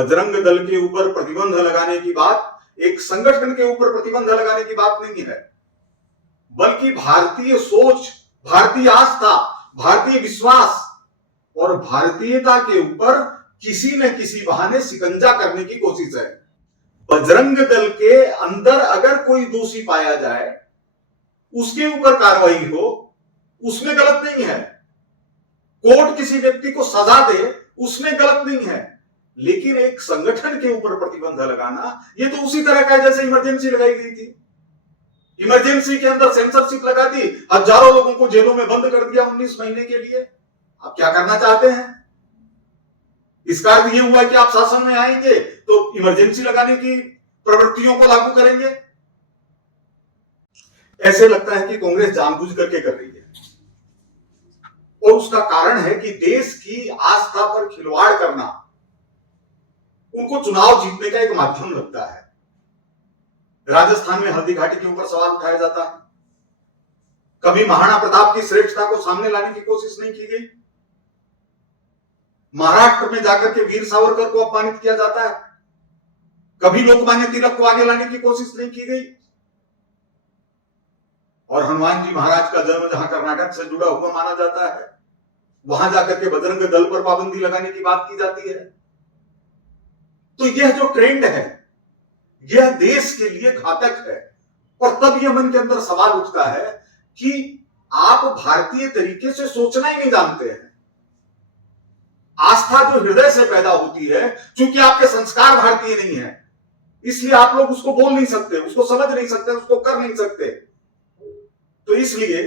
बजरंग दल के ऊपर प्रतिबंध लगाने की बात एक संगठन के ऊपर प्रतिबंध लगाने की बात नहीं है, बल्कि भारतीय सोच, भारतीय आस्था, भारतीय विश्वास और भारतीयता के ऊपर किसी न किसी बहाने शिकंजा करने की कोशिश है। बजरंग दल के अंदर अगर कोई दोषी पाया जाए, उसके ऊपर कार्रवाई हो, उसमें गलत नहीं है। कोर्ट किसी व्यक्ति को सजा दे, उसमें गलत नहीं है। लेकिन एक संगठन के ऊपर प्रतिबंध लगाना, यह तो उसी तरह का है जैसे इमरजेंसी लगाई गई थी। इमरजेंसी के अंदर सेंसरशिप लगा दी, हजारों लोगों को जेलों में बंद कर दिया 19 महीने के लिए। आप क्या करना चाहते हैं? इसका अर्थ यह हुआ कि आप शासन में आएंगे तो इमरजेंसी लगाने की प्रवृत्तियों को लागू करेंगे। ऐसे लगता है कि कांग्रेस जानबूझ करके कर रही है, और उसका कारण है कि देश की आस्था पर खिलवाड़ करना उनको चुनाव जीतने का एक माध्यम लगता है। राजस्थान में हल्दी घाटी के ऊपर सवाल उठाया जाता है, कभी महाराणा प्रताप की श्रेष्ठता को सामने लाने की कोशिश नहीं की गई। महाराष्ट्र में जाकर के वीर सावरकर को अपमानित किया जाता है, कभी लोकमान्य तिलक को आगे लाने की कोशिश नहीं की गई। और हनुमान जी महाराज का जन्म जहां कर्नाटक से जुड़ा हुआ माना जाता है, वहां जाकर के बजरंग दल पर पाबंदी लगाने की बात की जाती है। तो यह जो ट्रेंड है, यह देश के लिए घातक है। और तब यह मन के अंदर सवाल उठता है कि आप भारतीय तरीके से सोचना ही नहीं जानते हैं। आस्था जो हृदय से पैदा होती है, क्योंकि आपके संस्कार भारतीय नहीं है, इसलिए आप लोग उसको बोल नहीं सकते, उसको समझ नहीं सकते, उसको कर नहीं सकते। तो इसलिए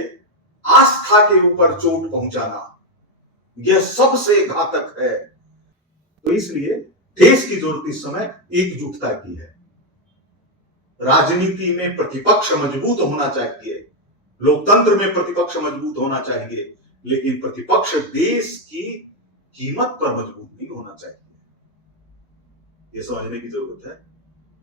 आस्था के ऊपर चोट पहुंचाना यह सबसे घातक है। तो इसलिए देश की जरूरत इस समय एकजुटता की है। राजनीति में प्रतिपक्ष मजबूत होना चाहिए, लोकतंत्र में प्रतिपक्ष मजबूत होना चाहिए, लेकिन प्रतिपक्ष देश की कीमत पर मजबूत नहीं होना चाहिए। यह समझने की जरूरत है।